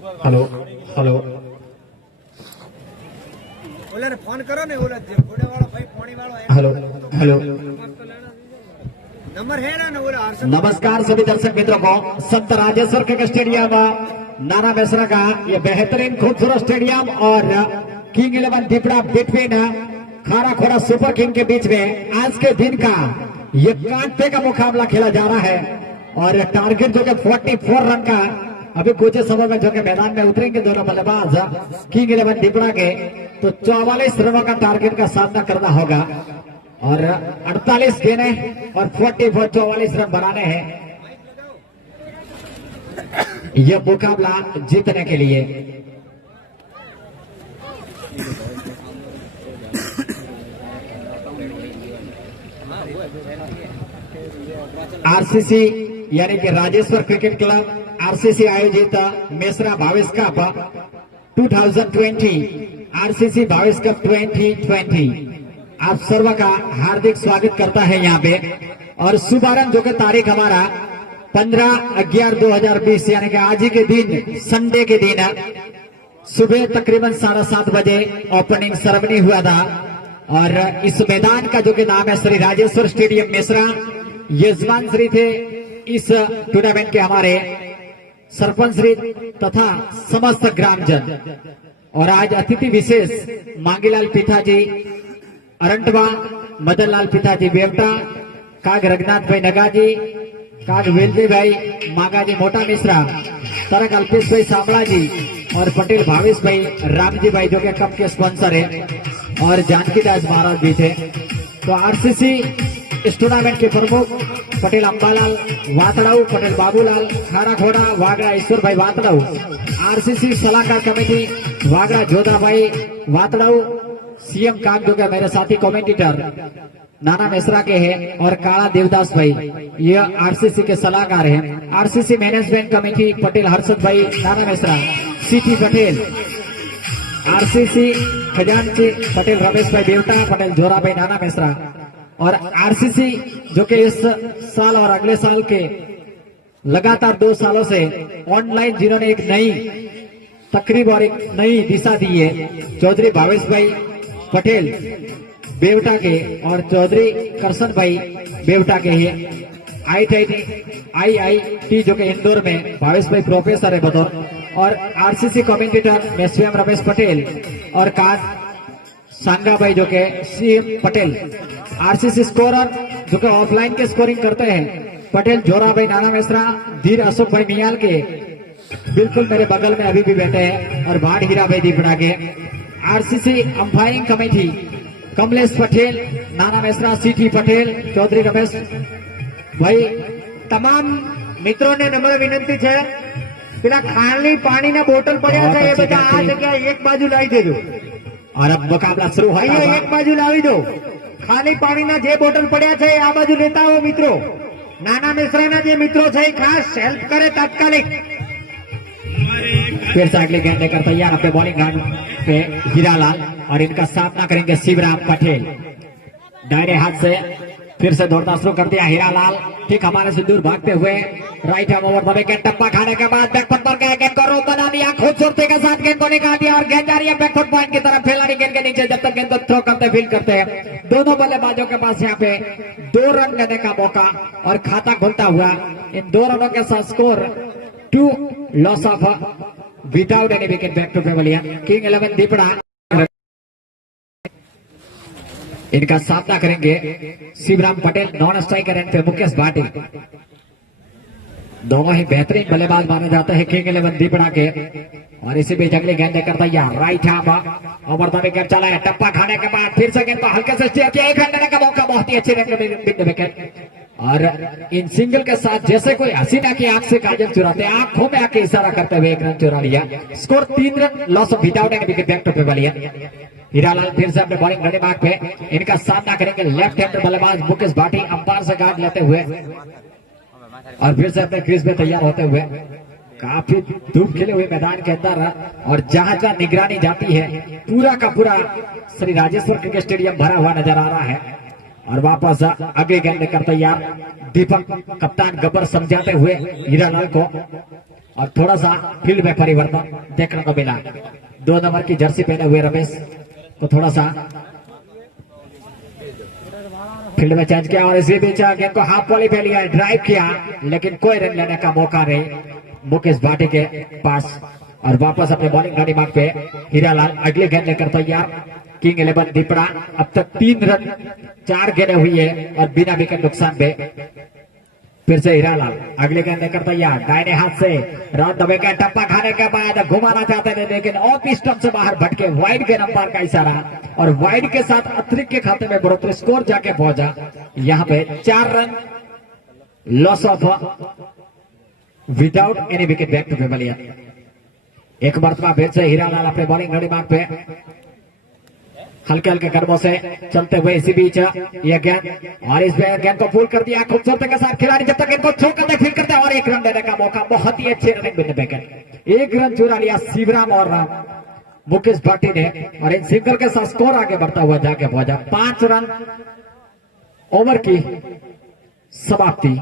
Hello hello ओले phone करो ने ओले घोड़े वाला भाई पानी वाला है हेलो हेलो नंबर है ना ओले नमस्कार सभी दर्शक मित्रों को संत राजेश्वर क्रिकेट स्टेडियम नाना मेसरा का ये बेहतरीन खूबसूरत स्टेडियम और किंग 11 दीपड़ा बिटवीन खारा खोरा सुपर किंग के बीच में आज के दिन का ये कांटे का मुकाबला खेला जा रहा है और टारगेट जो कि 44 रन का अभी कुछ समय में जो कि मैदान में उतरेंगे दोनों बल्लेबाज किंग 11 दीपड़ा के तो 44 रनों का टारगेट का सामना करना होगा और 48 देने और 44 रन बनाने हैं यह मुकाबला जीतने के लिए। आरसीसी यानी कि राजेश्वर क्रिकेट क्लब आरसीसी आयोजित Mesra Bhavesh cup 2020 RCC Bhavesh cup 2020 आप सर्व का हार्दिक स्वागत करता है यहाँ पे और शुभारंभ जो कि तारीख हमारा 15/11/2020 यानी कि आज ही के दिन संडे के दिन सुबह तकरीबन 7:30 बजे ओपनिंग सेरेमनी हुआ था और इस मैदान का जो कि नाम है श्री राजेश्वर स्टेडियम मेसरा। यजमान श्री थे इस टूर्नामेंट के हमारे सरपंच श्री तथा समस्त ग्रामजन और आज अतिथि विशेष मांगीलाल पिताजी अरंटवा मदनलाल पिताजी बेवटा काग रघुनाथ भाई नगाजी काग वेलजी भाई मागाजी मोटा मिश्रा तरक अल्पेश भाई सामला जी और पटेल भावेश भाई रामजी भाई जो कि कप के स्पॉन्सर है और जानकी दास महाराज भी थे। तो आरसीसी इस टूर्नामेंट के प्रमुख पटेल अंबालाल वातड़ाऊ पटेल बाबूलाल खारा घोड़ा वागड़ा ईश्वर भाई वातड़ाऊ आरसीसी सलाहकार कमेटी वागड़ा जोधा भाई वातड़ाऊ सीएम काम जो मेरे साथी कमेंटेटर नाना मेसरा के हैं और काला देवदास भाई ये आरसीसी के सलाहकार हैं। RCC management committee Patel Harshad भाई नाना मेसरा सीटी पटेल आरसीसी खजांची पटेल रमेश भाई बेवटा पटेल जोरा भाई नाना मेसरा और आरसीसी जो कि इस साल और अगले साल के लगातार 2 सालों से ऑनलाइन जिन्होंने एक नई तकरीब और एक नई दिशा दी है चौधरी भावेश भाई पटेल बेवटा के और चौधरी करसन भाई बेवटा के ही आईआईटी जो कि इंदौर में भावेश भाई प्रोफेसर है बतौर और आरसीसी कमेंटेटर में स्वयं रमेश पटेल और काज सांगा भाई जो के सीएम पटेल आरसीसी स्कोरर जो कि ऑफलाइन के स्कोरिंग करते हैं पटेल जोरा भाई नाना मिश्रा धीर अशोक भाई मियाल के बिल्कुल मेरे बगल में अभी भी बैठे हैं और भाड़ हीरा भाई दीपड़ा के। RCC umpiring committee Kamlesh Patel नाना मिश्रा सीटी पटेल चौधरी रमेश भाई તમામ મિત્રોને નમ્ર વિનંતી છે પેલા ખાલી પાણીના બોટલ પડ્યા છે એ બધા આ જગ્યા એક બાજુ લાવી દેજો और अब मुकाबला शुरू होता અહીંયા है। એક બાજુ લાવી દો ખાલી પાણીના જે બોટલ પડ્યા છે આ બાજુ લેતા આવો મિત્રો નાના મિશ્રાના જે મિત્રો છે એ ખાસ હેલ્પ કરે તાત્કાલિક। फिर से अगले गेंद लेकर तैयार अपने बॉलिंग गार्ड पे हीरालाल और इनका सामना करेंगे शिवराम पटेल दाहिने हाथ से फिर से दौड़ना शुरू कर दिया हीरालाल ठीक हमारे से दूर भागते हुए राइट हैंड ओवर पर गेंद टप्पा खाने के बाद बैकफुट पर गया गेंद को रोक बना दिया खूबसूरती के साथ गेंद को निकाल दिया और गेंद जा रही है बैकफुट पॉइंट की तरफ खिलाड़ी गेंद के नीचे जब तक गेंद को थ्रो करते फील करते हैं दोनों बल्लेबाजों के पास यहाँ पे 2 रन लेने का मौका और खाता खुलता हुआ इन 2 रनों के साथ score 2 loss of without any wicket back to pavilion king 11 दीपड़ा इनका सामना करेंगे Shivram Patel non striker end पे मुकेश भाटी दोनों ही बेहतरीन बल्लेबाज माने जाते हैं किंग 11 दीपड़ा के और इसी बीच अगली गेंद लेकर तैयार right hand over the wicket चला है टप्पा खाने के बाद फिर से गेंद को हल्के से स्टीयर किया एक रन लेने का मौका बहुत ही अच्छी रन विकेट और इन सिंगल के साथ जैसे कोई हसीना की आंख से काजल चुराते आंखों में आके इशारा करते हुए 1 रन चुरा लिया score 3 run loss of without any wicket back to pavilion. Hiralal फिर से अपने बॉलिंग गड़े भाग पे इनका सामना करेंगे लेफ्ट हैंड बल्लेबाज मुकेश भाटी अंपायर से गार्ड लेते हुए और फिर से अपने क्रीज में तैयार होते हुए काफी धूप खिले हुए मैदान के अंदर और जहां जहां निगरानी जाती है पूरा का पूरा श्री राजेश्वर क्रिकेट स्टेडियम भरा हुआ नजर आ रहा है और वापस आगे गेंद लेकर तैयार दीपक कप्तान गब्बर समझाते हुए हीरालाल को और थोड़ा सा फील्ड में परिवर्तन देखने को मिला। 2 नंबर की जर्सी पहने हुए रमेश को थोड़ा सा फील्ड में चेंज किया और इसी बीच गेंद को हाफ वॉली पे लिया, ड्राइव किया, लेकिन कोई रन लेने का मौका नहीं मुकेश भाटी के पास। और वापस अपने बॉलिंग का दिमाग पे हीरालाल अगली गेंद लेकर तैयार। किंग 11 दीपड़ा अब तक 3 रन 4 गेंदें हुई है और बिना विकेट नुकसान पे फिर से हीरालाल अगले गेंद लेकर तैयार। दाहिने हाथ से राउंड दबे का टप्पा खाने के बाद घुमाना चाहते थे, लेकिन ऑफ स्टंप से बाहर भटके। वाइड के नंबर का इशारा और वाइड के साथ अतिरिक्त के खाते में बढ़ोतरी, स्कोर जाके पहुंचा। यहाँ पे 4 run loss of without any wicket back to pavilion. एक मरतबा फिर से हीरालाल अपने बॉलिंग दिमाग पे हल्के हल्के कदमों से चलते हुए इसी बीच यह गेंद और इस गेंद को फूल कर दिया खूबसूरती के साथ खिलाड़ी, जब तक इनको थ्रो करते फील करते और 1 रन देने का मौका। बहुत ही अच्छे रनिंग बिंदु विकेट, 1 रन चुरा लिया शिवराम और मुकेश भाटी ने और इन सिंगल के साथ स्कोर आगे बढ़ता हुआ जाके पहुंचा। 5 रन ओवर की समाप्ति।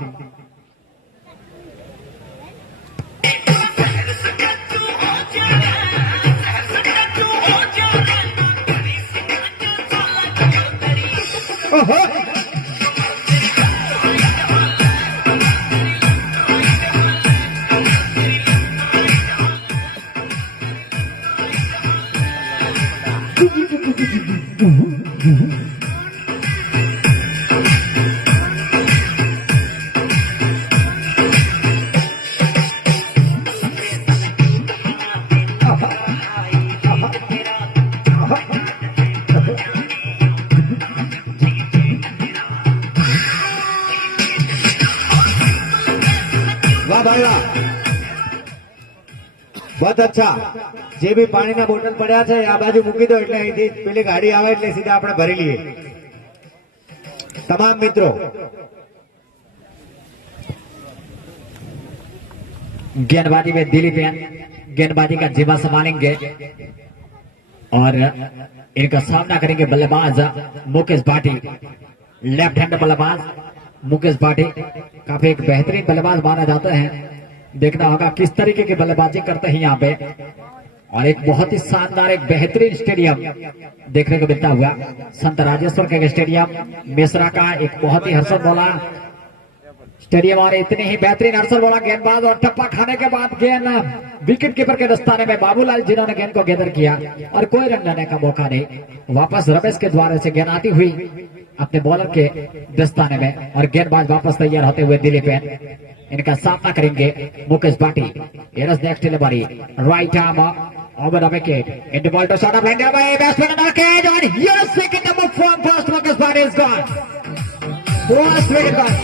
વાહ ભાઈ વાહ, बहुत अच्छा। જે બી પાણીના બોટલ પડ્યા છે આ બાજુ મૂકી દો, એટલે અહીંથી પેલી ગાડી આવે એટલે સીધા આપણે ભરી લઈએ તમામ મિત્રો। गेंदबाजी में दिलीप गेंदबाजी का जिम्मा संभालेंगे और इनका सामना करेंगे बल्लेबाज मुकेश भाटी। लेफ्ट हैंड बल्लेबाज मुकेश भाटी काफी एक बेहतरीन बल्लेबाज माना जाता है। देखना होगा किस तरीके की बल्लेबाजी करते हैं यहाँ पे। और एक बहुत ही शानदार एक बेहतरीन स्टेडियम देखने को मिलता हुआ संत राजेश्वर के स्टेडियम मेसरा का एक बहुत ही हर्षद वाला स्टेडियम और इतनी ही बेहतरीन हर्षद वाला गेंदबाज और टप्पा खाने के बाद गेंद विकेट कीपर के दस्ताने में बाबूलाल जिन्होंने गेंद को गैदर किया और कोई रन लेने का मौका नहीं। वापस रमेश के द्वारा से गेंद आती हुई अपने बॉलर के दस्ताने में और गेंदबाज वापस तैयार होते हुए दिलीप इनका सामना करेंगे Mukesh Bhati. Next delivery right arm over the wicket. In the ball to shot up line by batsman on the cage, and here's second number from first. Mukesh Bhati is gone. First wicket gone.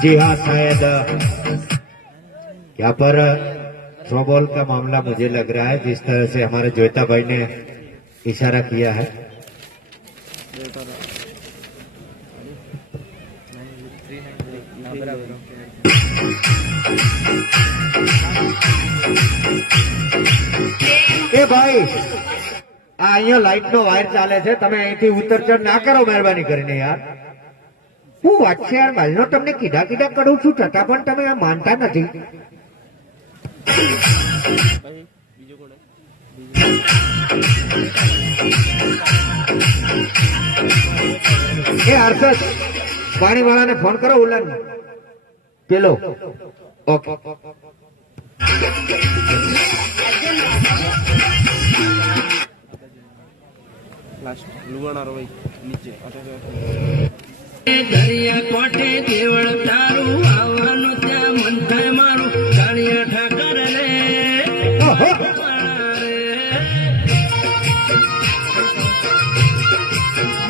जी हाँ, शायद यहाँ पर throw ball का मामला मुझे लग रहा है, जिस तरह से हमारे जोयता भाई ने इशारा किया है। એ ભાઈ આ અહીંયા લાઈટ નો વાયર ચાલે છે, તમે અહીંથી ઉતર ચઢ ના કરો મહેરબાની કરીને યાર। હું વાત છે યાર, બાલનો તમને કીધા કીધા કરું છું છતાં પણ તમે આ માનતા નથી। એ હર્ષદ, પાણી વાળાને ફોન કરો, ઉલન પેલો ઓકે। દરિયા કોઠે દેવળ તારું આવવાનું ત્યાં મન થાય મારું કાળિયા ઠાકર રે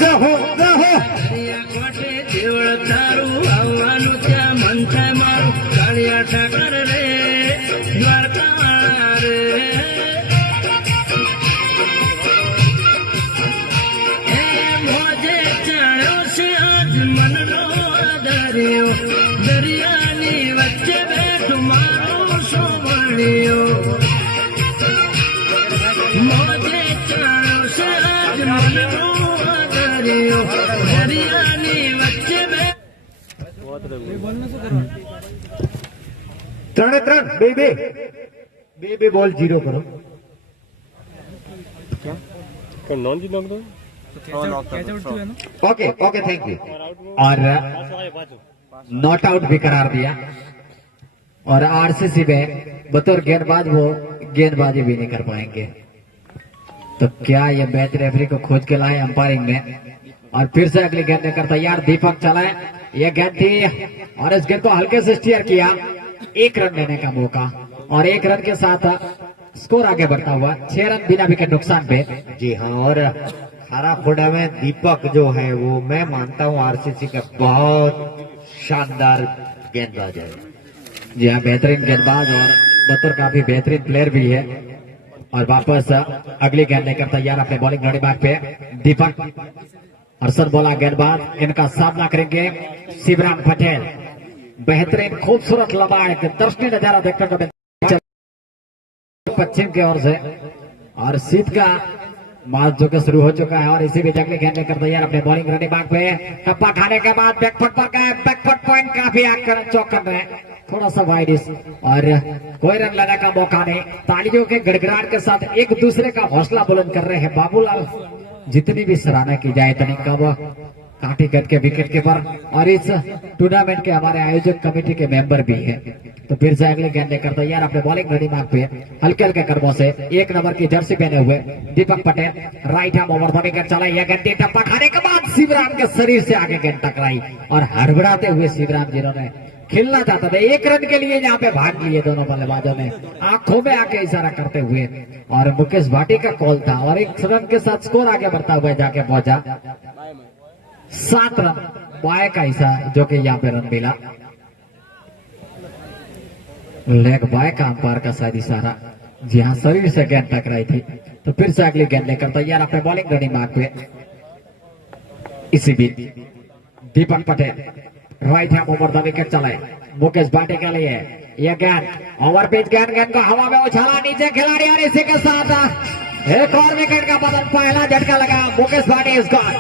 દરિયા કોઠે દેવળ તારું આવવાનું ત્યાં મન થાય મારું કાળિયા ઠાકર રે દ્વારકા રે એ મોજે ચડ્યો છે આજ મનનો દરિયો દરિયાની વચ્ચે બેઠું મારું સોવણિયો મોજે ચડ્યો છે આજ મનનો દરિયો દરિયાની વચ્ચે ત્રણે ત્રણ બે બોલ 0 કરો. Okay thank you. और नॉट आउट भी करार दिया और आरसीसी में बतौर गेंदबाज वो गेंदबाजी भी नहीं कर पाएंगे. तो क्या ये मैच रेफरी को खोज के लाए अंपायरिंग में और फिर से अगली गेंद लेकर तैयार दीपक चलाए. ये गेंद थी और इस गेंद को हल्के से स्टीयर किया. 1 रन लेने का मौका और 1 रन के साथ स्कोर आगे बढ़ता हुआ 6 रन बिना विकेट नुकसान पे. जी हाँ, और खारा खोड़ा में दीपक जो है वो मैं मानता हूँ आरसीसी का बहुत शानदार गेंदबाज है. जी हाँ, बेहतरीन गेंदबाज और बतौर काफी बेहतरीन प्लेयर भी है. और वापस अगली गेंद लेकर तैयार अपने बॉलिंग घड़ी बाग पे दीपक और सर बोला गेंदबाज. इनका सामना करेंगे शिवराम पटेल. बेहतरीन खूबसूरत लंबा एक दर्शनीय नजारा देखने को मिलता है पश्चिम की ओर से और शीत का मार्च जो कि शुरू हो चुका है. और इसी बीच अगली गेंद लेकर तैयार अपने बॉलिंग रनिंग बाग पे टप्पा खाने के बाद बैकफुट पर गए. बैकफुट पॉइंट काफी आकर चौक कर रहे हैं. थोड़ा सा वाइड और कोई रन लेने का मौका नहीं. तालियों के गड़गड़ाहट के साथ एक दूसरे का हौसला बुलंद कर रहे हैं बाबूलाल. जितनी भी सराहना की जाए इतनी कब. काटी कट के विकेट कीपर और इस टूर्नामेंट के हमारे आयोजक कमेटी के मेंबर भी हैं. तो फिर से अगले गेंद लेकर तैयार अपने बॉलिंग रेडी मार्क पे हल्के हल्के कर्मों से 1 नंबर की जर्सी पहने हुए Deepak Patel. Right hand over the wicket चला. यह गेंद टप्पा खाने के बाद शिवराम के शरीर से आगे गेंद टकराई और हड़बड़ाते हुए शिवराम जिन्होंने खेलना चाहता था 1 रन के लिए यहाँ पे भाग लिए दोनों बल्लेबाजों ने आंखों में आके इशारा करते हुए. और मुकेश भाटी का कॉल था और 1 रन के साथ स्कोर आगे बढ़ता हुआ जाके पहुंचा. 7 रन बाय का हिस्सा जो कि यहाँ पे रन मिला. लेग बाय का अंपायर का शायद इशारा जहां शरीर से गेंद टकराई थी. तो फिर से अगली गेंद लेकर तैयार अपने बॉलिंग रनिंग मार्क पे इसी बीच Deepak Patel right hand over the wicket चलाए मुकेश भाटी के लिए. यह गेंद ओवर पिच गेंद को हवा में उछाला नीचे खिलाड़ी और इसी के साथ एक और विकेट का बदल. पहला झटका लगा. Mukesh Bhati is gone.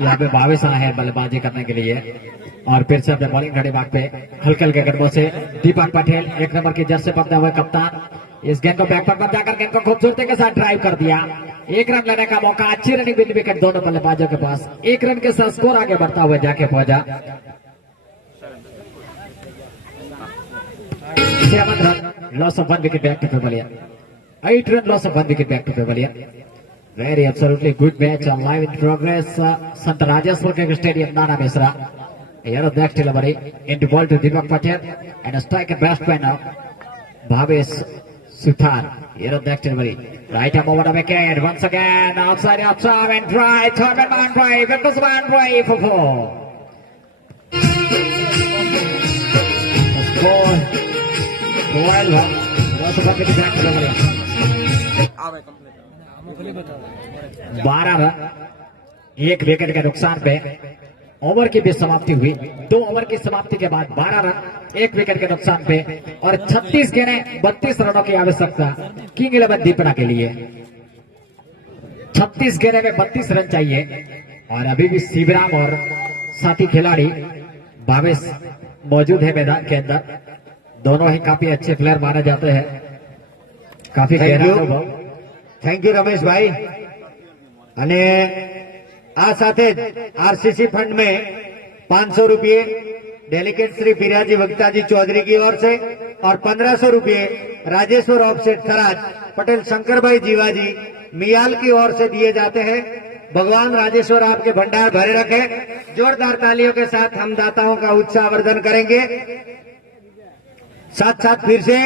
यहाँ पे 22 आए हैं बल्लेबाजी करने के लिए. और फिर से अपने बॉलिंग घड़ी बाग पे हल्के हल्के कदमों से दीपक पटेल 1 नंबर की जर्सी पकड़े हुए कप्तान. इस गेंद को बैकफुट पर जाकर गेंद को खूबसूरती के साथ ड्राइव कर दिया. 1 रन लेने का मौका. अच्छी रनिंग बिंदु विकेट दोनों बल्लेबाजों के पास. 1 रन के साथ स्कोर आगे बढ़ता हुआ जाके पहुंचा. 7 run loss of 1 wicket back to pavilion. 8 run loss of 1 wicket back to Pavilion. Very absolutely good match live in progress. Sant Rajeshwar Cricket Stadium, Nana Misra. Here of next delivery into ball to Deepak Patel and a strike at batsman now. Bhavesh Suthar. Here of next delivery. Right arm over the wicket. Once again outside and try. Third man drive. It was one drive for 4. Mobile भाग 12 run, 1 wicket के नुकसान पे over की भी समाप्ति हुई। 2 over की समाप्ति के बाद 12 रन, 1 विकेट के नुकसान पे और 36 गेंदें 32 रनों की आवश्यकता किंग 11 दीपना के लिए। 36 गेंदें में 32 रन चाहिए और अभी भी शिवराम और साथी खिलाड़ी भावेश मौजूद है मैदान के अंदर। दोनों ही काफी अच्छे प्लेयर माने जाते हैं। काफी गहरा अनुभव। Thank you Rameshbhai. અને આ સાથે आरसीसी फंड में 500 रुपये डेलीगेट श्री फिराजी वक्ताजी चौधरी की ओर से और 1500 रुपये राजेश्वर ऑफसेट खराज पटेल शंकर भाई जीवाजी मियाल की ओर से दिए जाते हैं। भगवान राजेश्वर आपके भंडार भरे रखे। जोरदार तालियों के साथ हम दाताओं का उत्साहवर्धन करेंगे। साथ साथ फिर से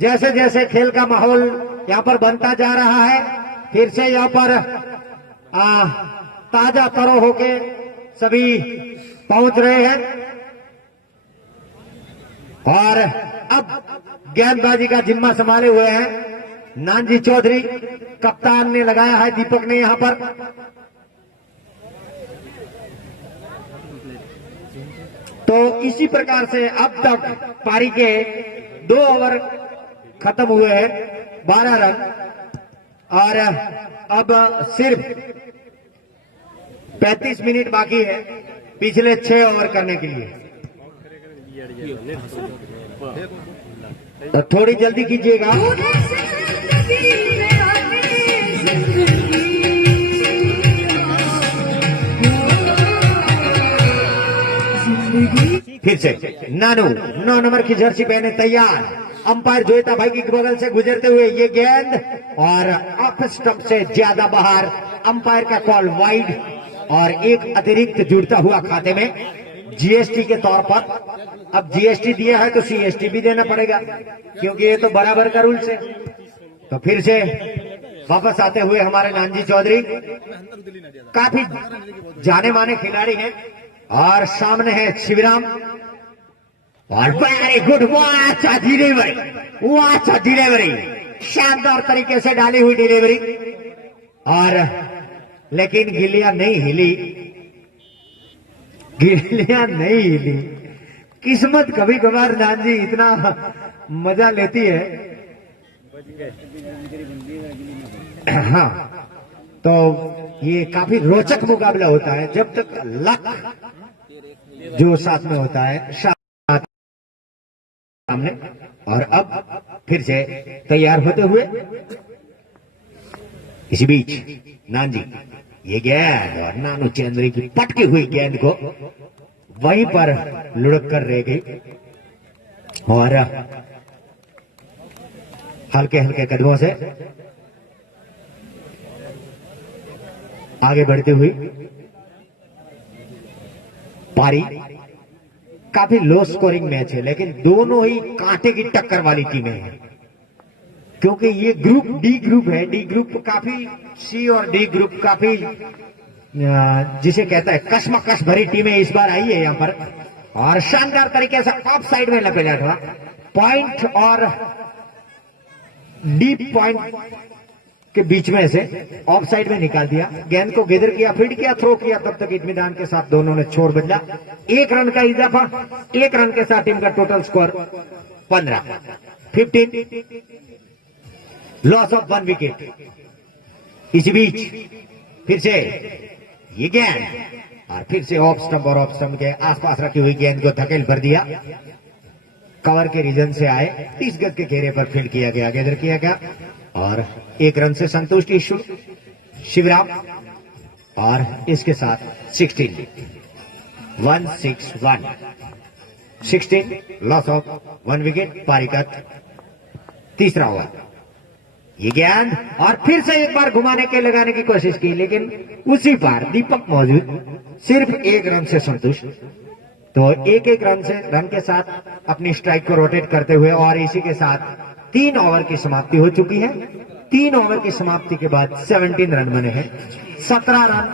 जैसे जैसे खेल का माहौल यहाँ पर बनता जा रहा है, फिर से यहाँ पर ताजा तरो होके सभी पहुंच रहे हैं और अब गेंदबाजी का जिम्मा संभाले हुए हैं नानजी चौधरी। कप्तान ने लगाया है दीपक ने यहां पर। तो इसी प्रकार से अब तक पारी के 2 ओवर खत्म हुए हैं, 12 रन और अब सिर्फ 35 मिनट बाकी है पिछले 6 ओवर करने के लिए। तो थोड़ी जल्दी कीजिएगा। फिर से नानू 9 नंबर की जर्सी पहने तैयार। अंपायर जोईता भाई की बगल से गुजरते हुए ये गेंद और ऑफ स्टंप से ज्यादा बाहर। अंपायर का कॉल वाइड और एक अतिरिक्त जुड़ता हुआ खाते में जीएसटी के तौर पर। अब जीएसटी दिया है तो सीएसटी भी देना पड़ेगा क्योंकि ये तो बराबर का रूल्स है। तो फिर से वापस आते हुए हमारे नानजी चौधरी काफी जाने माने खिलाड़ी हैं और सामने है शिवराम और very good watch delivery, watch delivery, शानदार तरीके से डाली हुई डिलीवरी और लेकिन गिलियां नहीं हिली, गिलियां नहीं हिली। किस्मत कभी कभार नानजी इतना मजा लेती है। हाँ, तो ये काफी रोचक मुकाबला होता है जब तक लक जो साथ में होता है सामने। और अब फिर से तैयार होते हुए इसी बीच नानजी ये गेंद और नानू चंद्री की पटकी हुई गेंद को वहीं पर लुढ़क कर रह गई और हल्के हल्के कदमों से आगे बढ़ती हुई पारी। काफी लो स्कोरिंग मैच है लेकिन दोनों ही कांटे की टक्कर वाली टीमें हैं क्योंकि ये ग्रुप डी ग्रुप है। डी ग्रुप काफी, सी और डी ग्रुप काफी जिसे कहता है कश्मकश भरी टीमें इस बार आई है यहाँ पर और शानदार तरीके से ऑफ साइड में लपेटा हुआ पॉइंट और डीप पॉइंट के बीच में से ऑफ साइड में निकाल दिया। गेंद को गेदर किया, फीड किया, थ्रो किया, तब तक इत्मीनान के साथ दोनों ने छोड़ बदला। 1 रन का इजाफा, 1 रन के साथ टीम का total score 15 loss of 1 wicket. इसी बीच फिर से ये गेंद और फिर से ऑफ स्टंप और ऑफ स्टंप के आसपास रखी हुई गेंद को धकेल भर दिया। कवर के रीजन से आए 30 गज के घेरे पर फील्ड किया गया, गेदर किया गया और 1 रन से संतुष्ट इशू शिवराम और इसके साथ 16 लॉस ऑफ 1 विकेट। पारी का तीसरा ओवर। ये गेंद और फिर से एक बार घुमाने के लगाने की कोशिश की लेकिन उसी पार दीपक मौजूद, सिर्फ 1 रन से संतुष्ट। तो एक रन के साथ अपनी स्ट्राइक को रोटेट करते हुए और इसी के साथ 3 ओवर की समाप्ति हो चुकी है। 3 ओवर की समाप्ति के बाद 17 रन बने हैं। 17 रन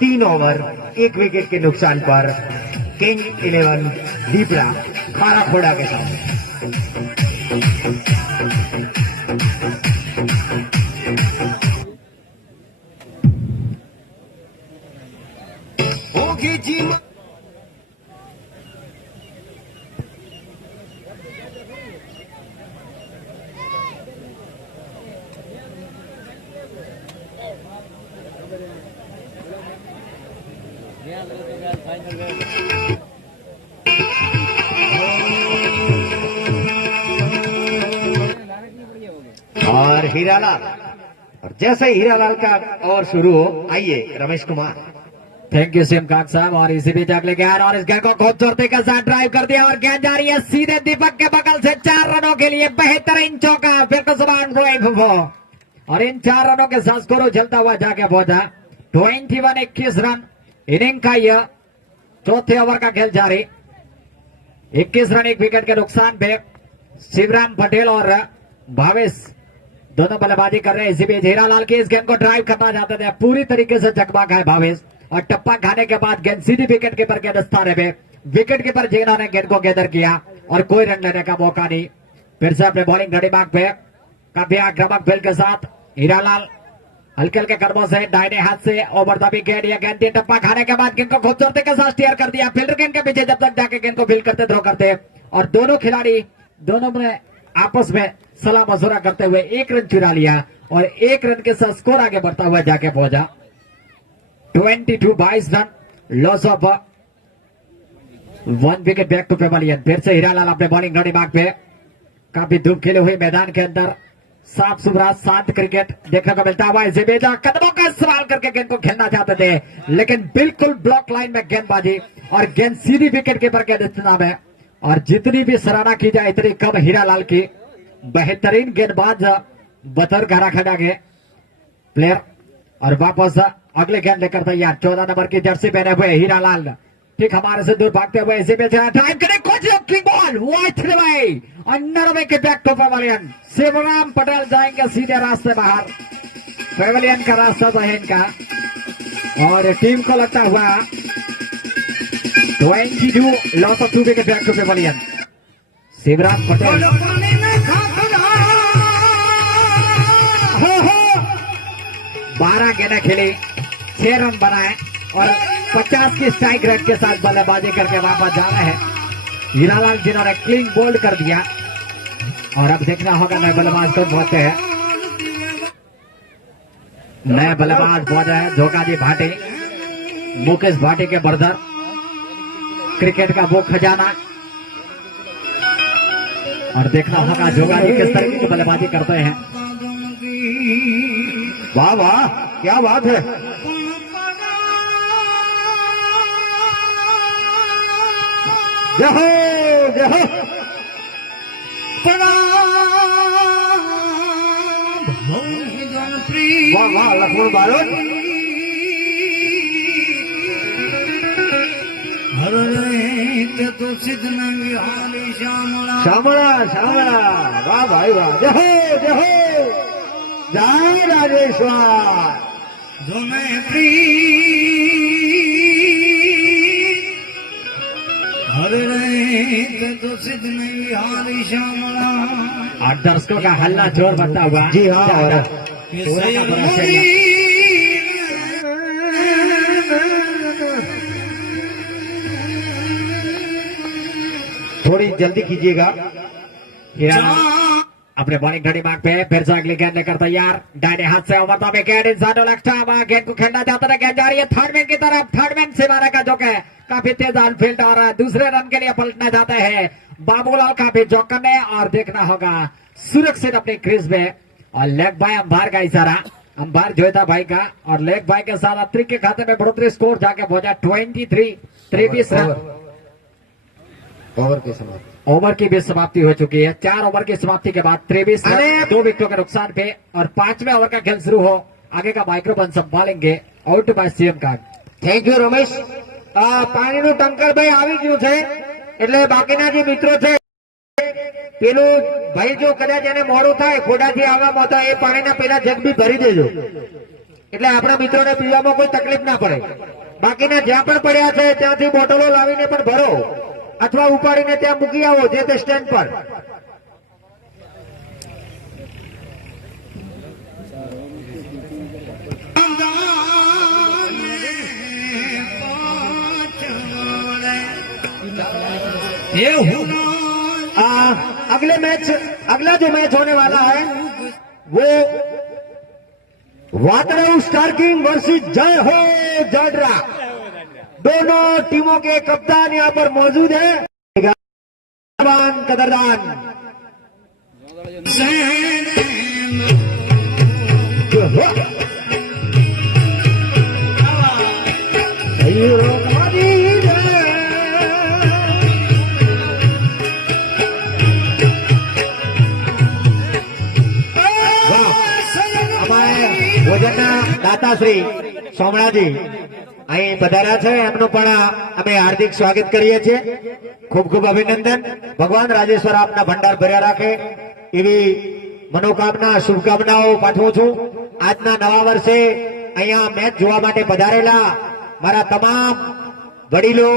3 ओवर 1 विकेट के नुकसान पर किंग 11 दीपड़ा खारा खोड़ा के साथ होगी जी और हीरालाल, और जैसे ही हीरालाल का ओवर शुरू हो, आइए Ramesh Kumar. Thank you CM Khan साहब। और इसी बीच अगले गेंद, और इस गेंद को खूबसूरती के साथ ड्राइव कर दिया और गेंद जा रही है सीधे दीपक के बगल से 4 रनों के लिए बेहतरीन चौका बिल्कुल समान ड्राइव हो, और इन 4 रनों के साथ स्कोर उछलता हुआ जाके पहुंचा 21 रन। इनिंग का यह चौथे ओवर का खेल जारी। 21 रन 1 विकेट के नुकसान पे शिवराम पटेल और भावेश दोनों बल्लेबाजी कर रहे हैं। इसी बीच हीरालाल की इस गेंद को ड्राइव करना चाहते थे, पूरी तरीके से चकमा खाए भावेश, और टप्पा खाने के बाद गेंद सीधी विकेट कीपर के दस्ताने में, विकेट कीपर जीना ने गेंद को गैदर किया और कोई रन लेने का मौका नहीं। फिर से अपने बॉलिंग घड़ीबाग पे काफी आक्रामक फील्ड के साथ हीरालाल हल्के हल्के कदमों से दाहिने हाथ से ओवर द विकेट, या गेंद टप्पा खाने के बाद गेंद को खूबसूरती के साथ स्टीयर कर दिया फील्डर गेंद के पीछे, जब तक जाके गेंद को फील्ड करते थ्रो करते, और दोनों खिलाड़ी दोनों ने आपस में सलाह मशुरा करते हुए 1 रन चुरा लिया, और 1 रन के साथ स्कोर आगे बढ़ता हुआ जाके पहुंचा 22 run, loss of 1 wicket back to pavilion. फिर से हीरालाल अपने बॉलिंग घड़ीबाग पे काफी धूप खेले हुए मैदान के अंदर साफ सुथरा शांत क्रिकेट देखने को मिलता हुआ। इसे बेजा कदमों का इस्तेमाल करके गेंद को खेलना चाहते थे, लेकिन बिल्कुल ब्लॉक लाइन में गेंदबाजी, और गेंद सीधी विकेट कीपर के दस्ताने में। और जितनी भी सराहना की जाए इतनी कम हीरालाल की, बेहतरीन गेंदबाज बतौर घरा खड़ा गए प्लेयर। और वापस अगले गेंद लेकर तैयार 14 नंबर की जर्सी पहने हुए हीरालाल, ठीक हमारे से दूर भागते हुए इसी में ड्राइव करें कुछ किंग बॉल वाइट भाई under wicket back to pavilion. Shivram Patel जाएंगे सीधे रास्ते बाहर, पेवलियन का रास्ता तो है इनका, और टीम को लगता हुआ 22 loss of 2 wicket back to pavilion. Shivram Patel 12 गेंदें खेली, 6 रन बनाए, और 50 की स्ट्राइक रेट के साथ बल्लेबाजी करके वापस जा रहे हैं हीरालाल, जिन्होंने क्लीन बोल्ड कर दिया। और अब देखना होगा नए बल्लेबाज को पहुंचते हैं। नए बल्लेबाज पहुंचे हैं झोकाजी भाटी, मुकेश भाटी के ब्रदर, क्रिकेट का वो खजाना। और देखना होगा झोकाजी किस तरीके की बल्लेबाजी करते हैं। वाह वाह, क्या बात है। जय हो जय हो, वाह वाह लक्ष्मण बारोट, श्यामला श्यामला, वाह भाई वाह, जय हो जय हो, जय राजेश्वर। और दर्शकों का हल्ला जोर बढ़ता हुआ। जी हाँ, और थोड़ी जल्दी कीजिएगा। अपने बॉलिंग घड़ी मार्ग पे फिर से अगली गेंद लेकर तैयार, दाहिने हाथ से ओवर में गेंद इंसाइड एक्स्ट्रा, गेंद को खेलना चाहता है, गेंद जा रही है थर्ड मैन की तरफ, थर्ड मैन से मारा का जो है काफी तेज ऑन फील्ड, और दूसरे रन के लिए पलटना चाहते हैं बाबूलाल, काफी चौकने, और देखना होगा सुरक्षित अपनी क्रीज में, और लेग बाय अंबार का इशारा, अंबार जोधा भाई का, और लेग बाय के साथ अतिरिक्त के खाते में बढ़ोतरी, स्कोर जाके पहुंचा 23 रन। ओवर के समाप्ति, ओवर की भी समाप्ति हो चुकी है। 4 ओवर की समाप्ति के बाद 23 रन 2 विकेटों के नुकसान पे, और 5वें ओवर का खेल शुरू हो, आगे का माइक्रोफोन संभालेंगे out by CM card. Thank you Ramesh. પાણીનું ટંકર ભાઈ આવી ગયું છે, એટલે બાકીના જે મિત્રો છે પેલું ભાઈ જો કદાચ એને મોડું થાય ખોડાથી આવવામાં તો એ પાણીના પેલા જગ બી ભરી દેજો, એટલે આપણા મિત્રોને પીવામાં કોઈ તકલીફ ના પડે. બાકીના જ્યાં પણ પડ્યા છે ત્યાંથી બોટલો લાવીને પણ ભરો, અથવા ઉપાડીને ત્યાં મૂકી આવો જે તે સ્ટેન્ડ પર. ये हूँ अगला जो मैच होने वाला है वो वातड़ू स्टार किंग वर्सेस जय हो जडरा. दोनों टीमों के कप्तान यहां पर मौजूद है. कदरदान ભોજનના દાતા શ્રી સોમણાજી અહીં પધાર્યા છે. એમનું પણ અમે હાર્દિક સ્વાગત કરીએ છીએ. ખૂબ ખૂબ અભિનંદન. ભગવાન રાજેશ્વર આપના ભંડાર ભર્યા રાખે એવી મનોકામના શુભકામનાઓ પાઠવું છું. આજના નવા વર્ષે અહીંયા મેચ જોવા માટે પધારેલા મારા તમામ વડીલો,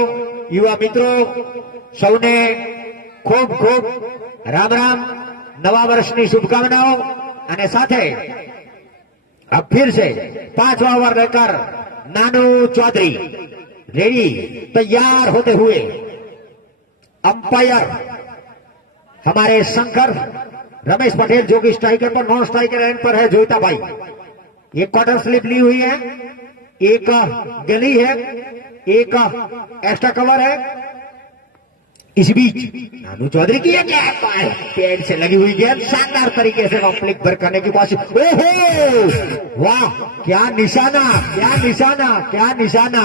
યુવા મિત્રો સૌને ખૂબ ખૂબ રામ રામ, નવા વર્ષની શુભકામનાઓ. અને સાથે अब फिर से 5वां ओवर लेकर नानू चौधरी रेडी तैयार होते हुए. अंपायर हमारे शंकर रमेश पटेल जो कि स्ट्राइकर पर नॉन स्ट्राइकर एंड पर है जोईता भाई. एक क्वार्टर स्लिप ली हुई है, एक गली है, एक एक्स्ट्रा कवर है. इस बीच नानू चौधरी की पैड से लगी हुई गेंद शानदार तरीके से कॉम्प्लिक भर करने की कोशिश. ओहो वाह, क्या निशाना, क्या निशाना, क्या निशाना.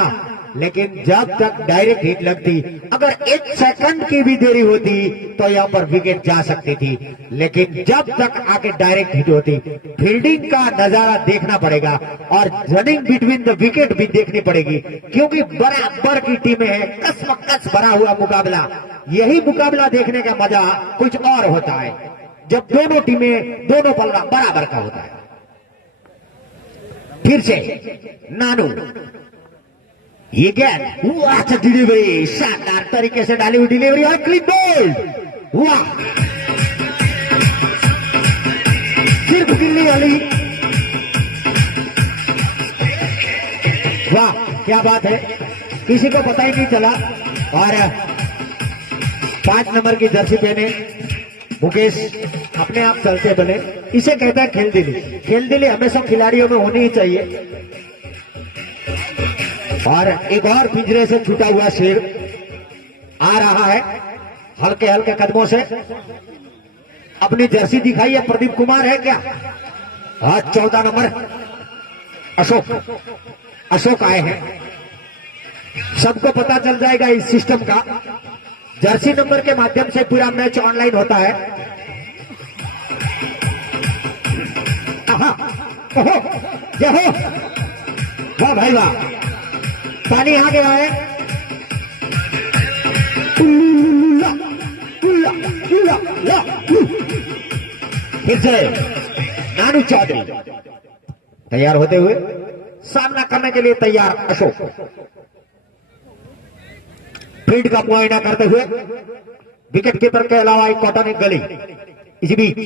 लेकिन जब तक डायरेक्ट हिट लगती, अगर 1 सेकंड की भी देरी होती तो यहां पर विकेट जा सकती थी. लेकिन जब तक आके डायरेक्ट हिट होती, फील्डिंग का नजारा देखना पड़ेगा और रनिंग बिटवीन द विकेट भी देखनी पड़ेगी, क्योंकि बराबर की टीमें हैं. कसमकस भरा हुआ मुकाबला. यही मुकाबला देखने का मजा कुछ और होता है जब दोनों टीमें, दोनों पल्ला बराबर का होता है. फिर से नानू, ये गेंद वाह, डिलीवरी शानदार तरीके से डाली हुई डिलीवरी और क्लीन बोल्ड. वाह, सिर्फ गिल्ली वाली. वाह क्या बात है, किसी को पता ही नहीं चला. और 5 नंबर की जर्सी पहने मुकेश अपने आप चलते बने. इसे कहते हैं खेलदिली. खेलदिली हमेशा खिलाड़ियों में होनी ही चाहिए. और एक और पिंजरे से छूटा हुआ शेर आ रहा है हल्के हल्के कदमों से. अपनी जर्सी दिखाई है. प्रदीप कुमार है क्या? हाँ, 14 नंबर अशोक आए हैं. सबको पता चल जाएगा इस सिस्टम का. जर्सी नंबर के माध्यम से पूरा मैच ऑनलाइन होता है. ओहो, जय हो, वाह भाई वाह, पानी आ गया है. फिर से नानू चौधरी तैयार होते हुए सामना करने के लिए तैयार. अशोक फील्ड का मुआयना करते हुए विकेट कीपर के अलावा एक कॉटन, एक गली. इसी बीच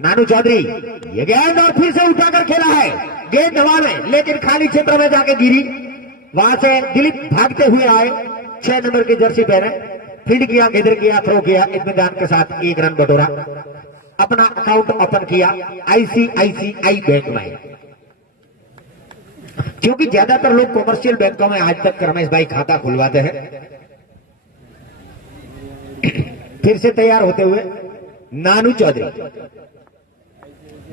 नानू चौधरी ये गेंद और फिर से उठाकर खेला है. गेंद हवा में लेकिन खाली क्षेत्र में जाके गिरी. वहां से दिलीप भागते हुए आए. 6 नंबर की जर्सी पहने फील्ड किया, गेदर किया, थ्रो किया. इत्मीनान के साथ 1 रन बटोरा. अपना अकाउंट ओपन किया ICICI बैंक में, क्योंकि ज्यादातर लोग कॉमर्शियल बैंकों में आज तक रमेश भाई खाता खुलवाते हैं. फिर से तैयार होते हुए नानू चौधरी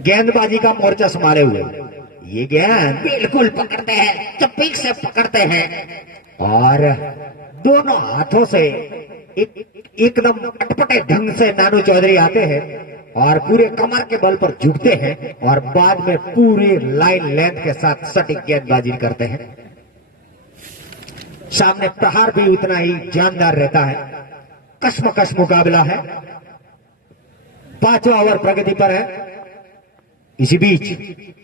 गेंदबाजी का मोर्चा संभाले हुए. ये गेंद बिल्कुल पकड़ते हैं, चपीक से पकड़ते हैं और दोनों हाथों से एकदम अटपटे ढंग से नानू चौधरी आते हैं और पूरे कमर के बल पर झुकते हैं और बाद में पूरी लाइन लेंथ के साथ सटीक गेंदबाजी करते हैं. सामने प्रहार भी उतना ही जानदार रहता है. कश्मकश मुकाबला है. 5वां ओवर प्रगति पर है. इसी बीच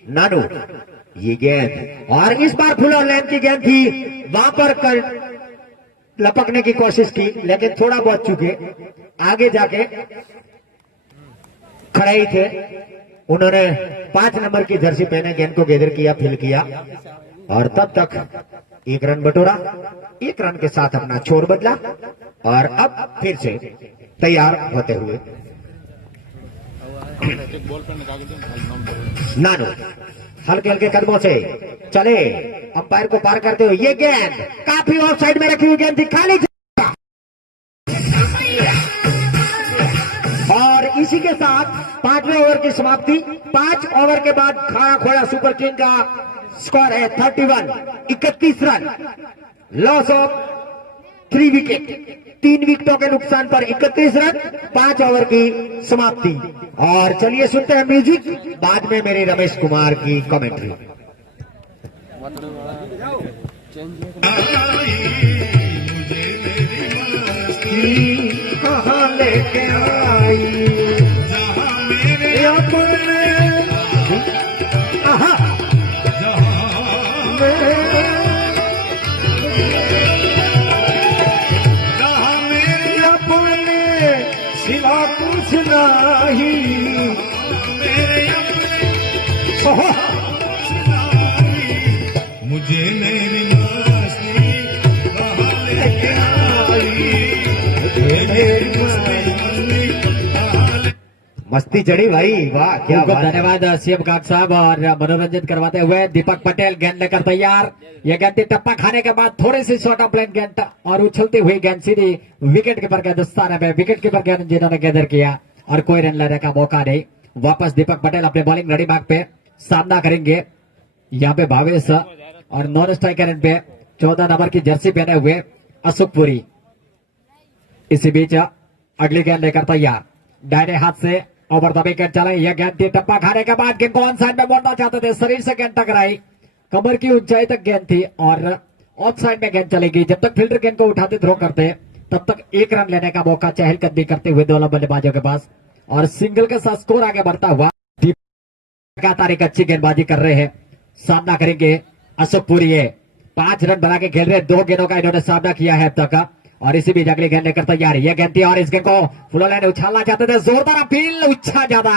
नानू ये गेंद, और इस बार फुल और लेंथ की गेंद थी. वहां पर लपकने की कोशिश की, लेकिन थोड़ा बहुत चूके। आगे जाके खड़े ही थे, उन्होंने 5 नंबर की जर्सी पहने गेंद को गैदर किया, फील किया, और तब तक 1 रन बटोरा। 1 रन के साथ अपना छोर बदला और अब फिर से तैयार होते हुए नानू हल्के हल्के कदमों से चले, अंपायर को पार करते हुए ये गेंद काफी ऑफ साइड में रखी हुई गेंद थी, खाली जगह। और इसी के साथ 5वें ओवर की समाप्ति। 5 ओवर के बाद खाड़ा खोड़ा सुपर किंग का स्कोर है 31 रन, लॉस ऑफ 3 विकेट। 3 विकेटों के नुकसान पर 31 रन, 5 ओवर की समाप्ति। और चलिए सुनते हैं म्यूजिक, बाद में मेरे रमेश कुमार की कमेंट्री। कहाँ लेके आई अपने, आहा, अपने सिवा कुछ नहीं, मुझे मेरी मस्ती कहाँ लेके आई, मेरी मस्ती चढ़ी भाई, वाह क्या बहुत बात है। धन्यवाद सीएम काक साहब। और मनोरंजन करवाते हुए दीपक पटेल गेंद लेकर तैयार। यह गेंद टप्पा खाने के बाद थोड़ी सी शॉर्ट ऑफ प्लेन गेंद और उछलती हुई गेंद सीधी विकेट कीपर के दस्ताने में, विकेट कीपर गेंद जिन्होंने गैदर किया और कोई रन लेने का मौका नहीं। वापस दीपक पटेल अपने बॉलिंग रेडी बैक पे सामना करेंगे। यहाँ पे भावेश और नॉन स्ट्राइकर पे 14 नंबर की जर्सी पहने हुए अशोक पुरी। इसी बीच अगली गेंद लेकर तैयार, दाहिने हाथ से ओवर द विकेट चले। यह गेंद थी टप्पा खाने के बाद गेंद को ऑन साइड में मोड़ना चाहते थे, शरीर से गेंद टकराई, कमर की ऊंचाई तक गेंद थी और ऑफ साइड में गेंद चलेगी। जब तक फील्डर गेंद को उठाते थ्रो करते तब तक 1 रन लेने का मौका चहलकदमी करते हुए दोनों बल्लेबाजों के पास, और सिंगल के साथ स्कोर आगे बढ़ता हुआ लगातार एक अच्छी गेंदबाजी कर रहे हैं। सामना करेंगे अशोक पुरी। 5 रन बना के खेल रहे, 2 गेंदों का इन्होंने सामना किया है अब तक। और इसी बीच अगली गेंद लेकर तैयार, यह गेंद थी और इस गेंद को फुल लाइन उछालना चाहते थे, जोरदार अपील, उच्छा ज्यादा,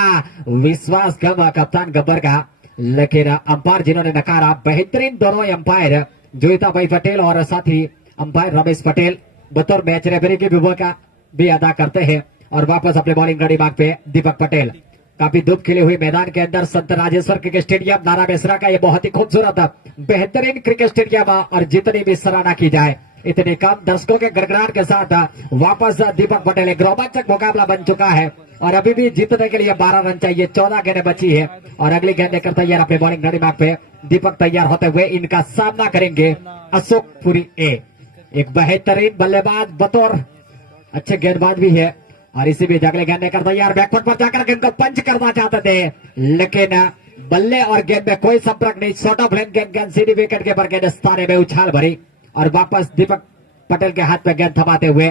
विश्वास कम कप्तान गब्बर का, लेकिन अंपायर जिन्होंने नकारा। बेहतरीन दोनों अंपायर जोईता भाई पटेल और साथ ही अंपायर रमेश पटेल बतौर मैच रेफरी की भूमिका भी अदा करते हैं। और वापस अपने बॉलिंग रेडी मार्ग पे दीपक पटेल। काफी धूप खिली हुई मैदान के अंदर संत राजेश्वर क्रिकेट स्टेडियम नारा बेसरा का ये बहुत ही खूबसूरत बेहतरीन क्रिकेट स्टेडियम, और जितनी भी सराहना की जाए इतने कम। दर्शकों के गड़गड़ाहट के साथ वापस दीपक पटेल, एक रोमांचक मुकाबला बन चुका है और अभी भी जीतने के लिए 12 रन चाहिए, 14 गेंदें बची है। और अगली गेंद लेकर तैयार अपने बॉलिंग रेडी मार्ग पे दीपक तैयार होते हुए इनका सामना करेंगे अशोक पुरी। एक बेहतरीन बल्लेबाज बतौर अच्छे गेंदबाज भी है। और इसी बीच अगले गेंद लेकर तैयार, बैकफुट पर जाकर गेंद को पंच करना चाहते थे, लेकिन बल्ले और गेंद में कोई संपर्क नहीं। शॉर्ट ऑफ लेन गेंद सीधी विकेट के पर गेंद तारे में उछाल भरी और वापस दीपक पटेल के हाथ में गेंद थमाते हुए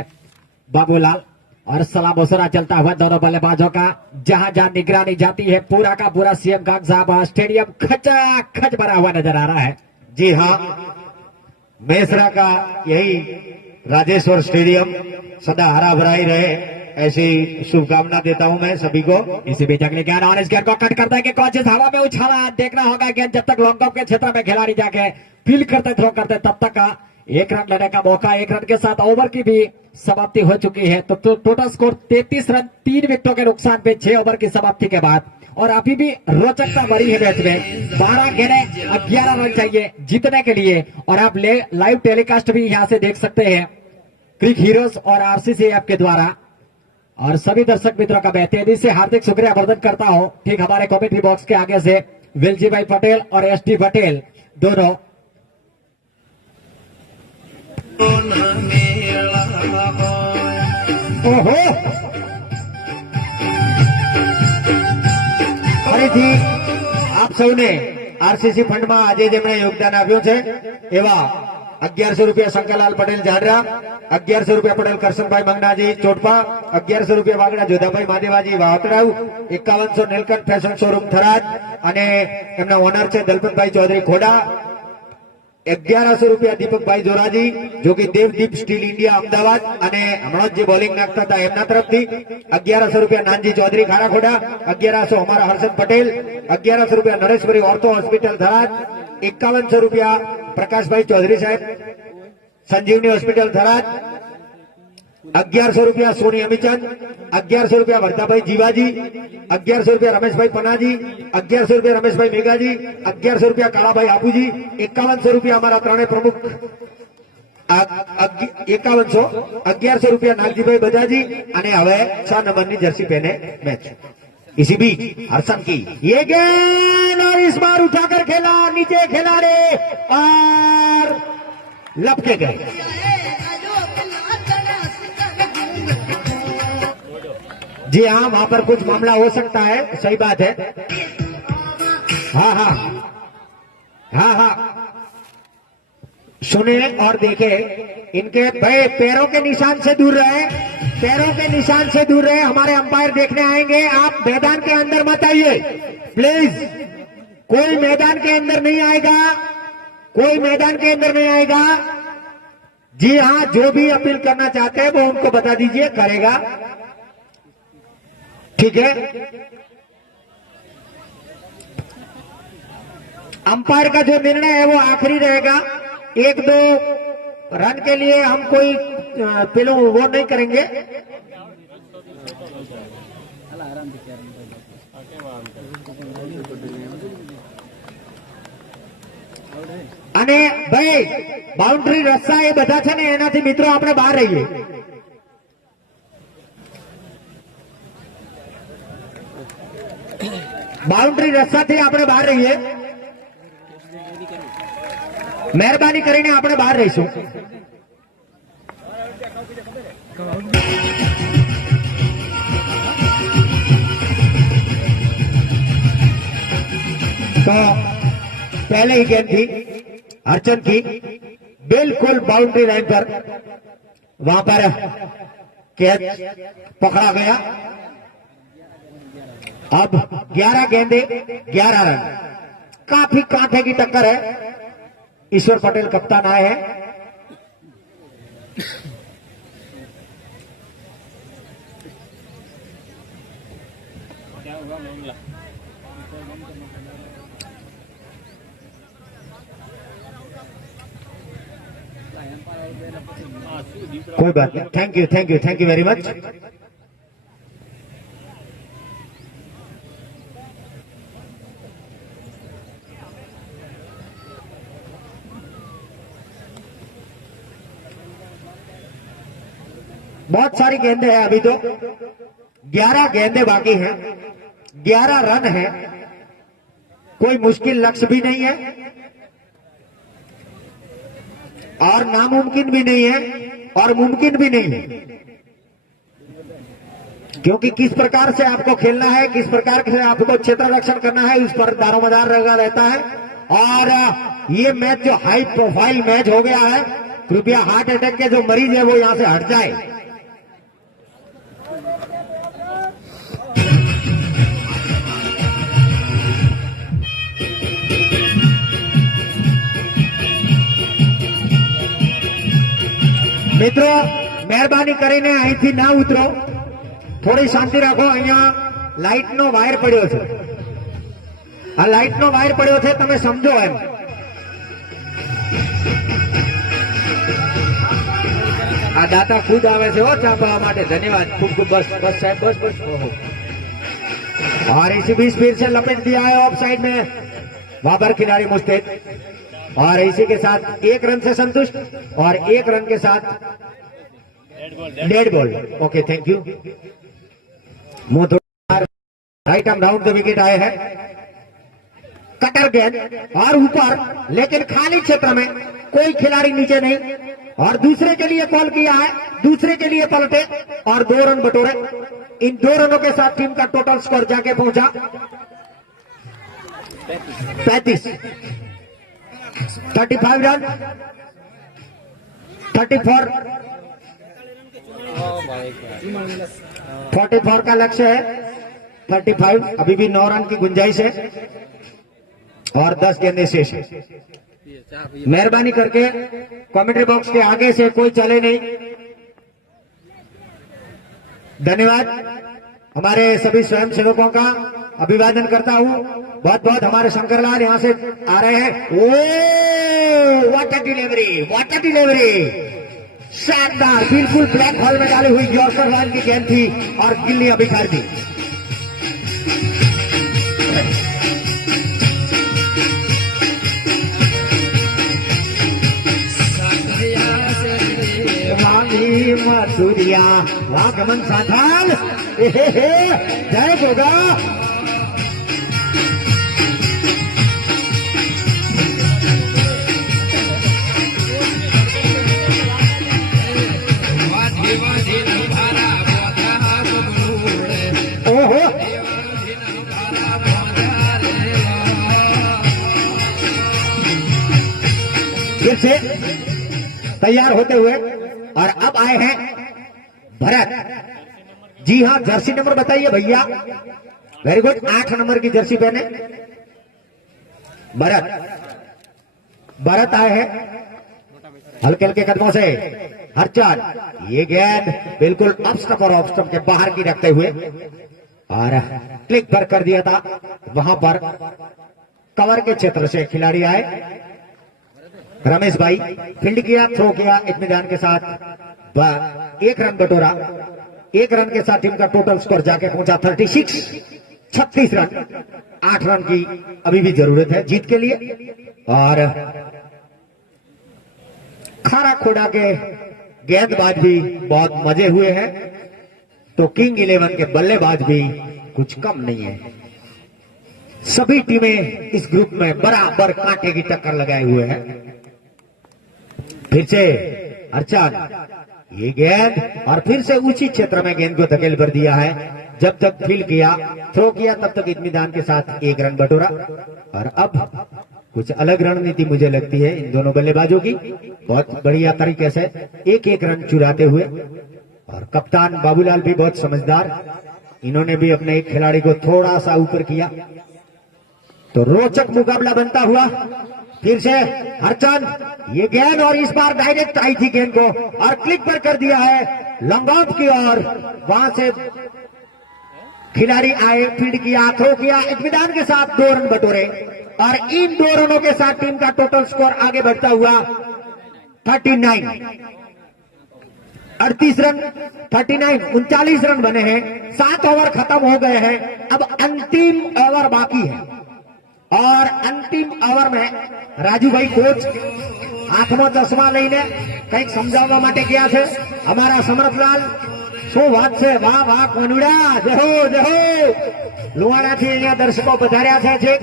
बाबूलाल। और सलाम मुसरा चलता हुआ दोनों बल्लेबाजों का, जहां जहां निगरानी जाती है पूरा का पूरा सीएम काग साहब स्टेडियम खचाखच भरा हुआ नजर आ रहा है। जी हाँ, मेसरा का यही राजेश्वर स्टेडियम सदा हरा भरा ही रहे, ऐसी शुभकामना देता हूं मैं सभी को। इसी बीच अगले गेंद और इस गेंद को कट करता है कि कोचिस हवा में उछाला, देखना होगा गेंद जब तक लॉन्ग ऑफ के क्षेत्र में खिलाड़ी जाके फील्ड करते थ्रो करते तब तक का 1 रन लेने का मौका। 1 रन के साथ ओवर की भी समाप्ति हो चुकी है, तो टोटल स्कोर 33 रन 3 विकेटों के नुकसान पे 6 ओवर की समाप्ति के बाद। और अभी भी रोचकता बढ़ी है मैच में, 12 गेंदें 11 रन चाहिए जीतने के लिए। और आप लाइव टेलीकास्ट भी यहां से देख सकते हैं क्रिक हीरोज और आरसीसी ऐप के द्वारा। और सभी दर्शक मित्रों का मैं तेजी से हार्दिक शुक्रिया वर्धन करता हूं। ठीक हमारे कमेंट्री बॉक्स के आगे से विलजी भाई पटेल और एसडी पटेल दोनों। ओहो, ફરીથી આપ સૌને આરસીસી ફંડમાં આજે જેમણે યોગદાન આપ્યું છે એવા 1100 રૂપિયા શંકરલાલ પટેલ જાડરા, 1100 રૂપિયા પટેલ કરશનભાઈ મંગનાજી ચોટપા, 1100 રૂપિયા વાગડા જોધાભાઈ માદેવાજી વાવતરાવ, 5100 નીલકંઠ ફેશન શોરૂમ થરાદ અને એમના ઓનર છે દલપતભાઈ ચૌધરી ખોડા, 1100 રૂપિયા દીપકભાઈ જોરાજી જો કે દેવદીપ સ્ટીલ ઇન્ડિયા અમદાવાદ અને હમણાં જે બોલિંગ નાખતા હતા એમના તરફથી 1100 રૂપિયા નાનજી ચૌધરી ખારાખોડા, 1100 અમારા હર્ષદ પટેલ, 1100 રૂપિયા નરેશભાઈ ઓર્થો હોસ્પિટલ થરાદ, 5100 રૂપિયા પ્રકાશભાઈ ચૌધરી સાહેબ સંજીવની હોસ્પિટલ થરાદ, 1100 રૂપિયા સોની અમીચંદ, 1100 રૂપિયા વર્ધાભાઈ જીવાજી, 1100 રૂપિયા રમેશભાઈ પનાજી, 1100 રૂપિયા રમેશભાઈ મેઘાજી, 1100 રૂપિયા કાળાભાઈ આપુજી, 5100 રૂપિયા અમારા ત્રણેય પ્રમુખ 5100, 1100 રૂપિયા नागजीभाई बजाजी અને હવે 6 નંબરની જર્સી પહેને मैच। इसी बीच हर्षन की ये गेंद और इस बार उठाकर खेला, नीचे खेला रे और लपके गए। जी हाँ, वहां पर कुछ मामला हो सकता है, सही बात है। हाँ हाँ हाँ हाँ, सुने और देखे इनके भाई पैरों के निशान से दूर रहे, पैरों के निशान से दूर रहे। हमारे अंपायर देखने आएंगे, आप मैदान के अंदर मत आइए प्लीज। कोई मैदान के अंदर नहीं आएगा, कोई मैदान के अंदर नहीं आएगा। जी हाँ, जो भी अपील करना चाहते हैं वो उनको बता दीजिए, करेगा, ठीक है। अंपायर का जो निर्णय है वो आखिरी रहेगा। 1-2 रन के लिए हम कोई पेलो वो नहीं करेंगे। અને ભાઈ બાઉન્ડ્રી રસ્તા એ બધા છે ને એનાથી મિત્રો આપણે બહાર રહીએ। બાઉન્ડ્રી રસ્તાથી આપણે બહાર રહીએ, મહેરબાની કરીને આપણે બહાર રહીશું। तो पहले ही गेंद थी अर्चन की, बिल्कुल बाउंड्री लाइन पर, वहां पर कैच पकड़ा गया। अब 11 गेंदे 11 रन, काफी कांटे की टक्कर है। ईश्वर पटेल कप्तान आए हैं। कोई बात नहीं, thank you thank you thank you very much. बहुत सारी गेंदें हैं अभी तो, 11 गेंदें बाकी हैं, 11 रन है। कोई मुश्किल लक्ष्य भी नहीं है और नामुमकिन भी नहीं है और मुमकिन भी नहीं है, क्योंकि किस प्रकार से आपको खेलना है, किस प्रकार से आपको क्षेत्र रक्षण करना है, उस पर दारोमदार लगा रहता है। और ये मैच जो हाई प्रोफाइल मैच हो गया है, कृपया हार्ट अटैक के जो मरीज है वो यहां से हट जाए। મિત્રો મહેરબાની કરીને અહીંથી ના ઉતરો, થોડી શાંતિ રાખો। અહીંયા લાઇટનો વાયર પડ્યો છે, આ લાઇટનો વાયર પડ્યો છે, તમે સમજો એમ। આ દાતા ખુદ આવે છે હો ચા પીવા માટે, ધન્યવાદ ખૂબ ખૂબ। બસ બસ સાહેબ, બસ બસ। ઓહો, और इसी बीच फिर से लपेट दिया है ऑफ साइड में, वहां पर खिलाड़ी मुस्तैद, और इसी के साथ 1 रन से संतुष्ट और 1 रन के साथ dead ball. Okay thank you. Right arm round the wicket आए हैं, कटर गेंद और ऊपर, लेकिन खाली क्षेत्र में कोई खिलाड़ी नीचे नहीं, और दूसरे के लिए कॉल किया है, दूसरे के लिए पलटे और 2 रन बटोरे। इन 2 रनों के साथ टीम का टोटल स्कोर जाके पहुंचा 35 रन, 34 44 का लक्ष्य है, 35 अभी भी 9 रन की गुंजाइश है और 10 गेंदें शेष है। मेहरबानी करके कमेंट्री बॉक्स के आगे से कोई चले नहीं। धन्यवाद। हमारे सभी स्वयंसेवकों का अभिवादन करता हूं। बहुत बहुत हमारे शंकरलाल यहां से आ रहे हैं। ओ वाटर डिलीवरी शानदार, बिल्कुल ब्लैक हॉल में डाली हुई यॉर्कर वाइन की गेंद थी और गिल्ली अभी खार दी। मधुरिया वागमन साथाल जय गोगा। ओहो फिर से तैयार होते हुए और अब आए हैं भरत। जी हां, जर्सी नंबर बताइए भैया। वेरी गुड, 8 नंबर की जर्सी पहने भरत आए हैं हल्के हल्के कदमों से। हरचंद, ये गेंद बिल्कुल ऑफ स्टंप और ऑफ स्टंप के बाहर की रखते हुए और क्लिक पर कर दिया था। वहां पर कवर के क्षेत्र से खिलाड़ी आए। रमेश भाई फील्ड किया, थ्रो किया इत्मीनान के साथ। 1 रन बटोरा। 1 रन के साथ टीम का टोटल स्कोर जाके पहुंचा 36 रन। 8 रन की अभी भी जरूरत है जीत के लिए। और खारा खोड़ा के गेंदबाज भी बहुत मजे हुए हैं, तो किंग 11 के बल्लेबाज भी कुछ कम नहीं है। सभी टीमें इस ग्रुप में बराबर कांटे की टक्कर लगाए हुए हैं। फिर से अर्चन, ये गेंद और फिर से ऊंची क्षेत्र में गेंद को धकेल कर दिया है। जब तक फील्ड किया, थ्रो किया, तब तक इत्मीनान के साथ 1 रन बटोरा। और अब कुछ अलग रणनीति मुझे लगती है इन दोनों बल्लेबाजों की, बहुत बढ़िया तरीके से एक रन चुराते हुए। और कप्तान बाबूलाल भी बहुत समझदार, इन्होंने भी अपने एक खिलाड़ी को थोड़ा सा ऊपर किया, तो रोचक मुकाबला बनता हुआ। फिर से हरचंद, ये गेंद और इस बार डायरेक्ट आई थी गेंद को और क्लिक पर कर दिया है लॉन्ग ऑफ की ओर। वहां से खिलाड़ी आए, फील्ड किया, थ्रो किया, इत्मीनान के साथ 2 रन बटोरे और इन 2 रनों के साथ टीम का टोटल स्कोर आगे बढ़ता हुआ 39 38 रन 39 39 रन बने हैं। 7 ओवर खत्म हो गए हैं। अब अंतिम ओवर बाकी है और अंतिम ओवर में રાજુભાઈ કોચ હાથમાં ચશ્મા લઈને કંઈક સમજાવવા માટે ગયા છે। અમારા સમરથલાલ, શું વાત છે, વાહ વાહ કોનુડા, જહો લુવાડાથી અહીંયા દર્શકો પધાર્યા છે।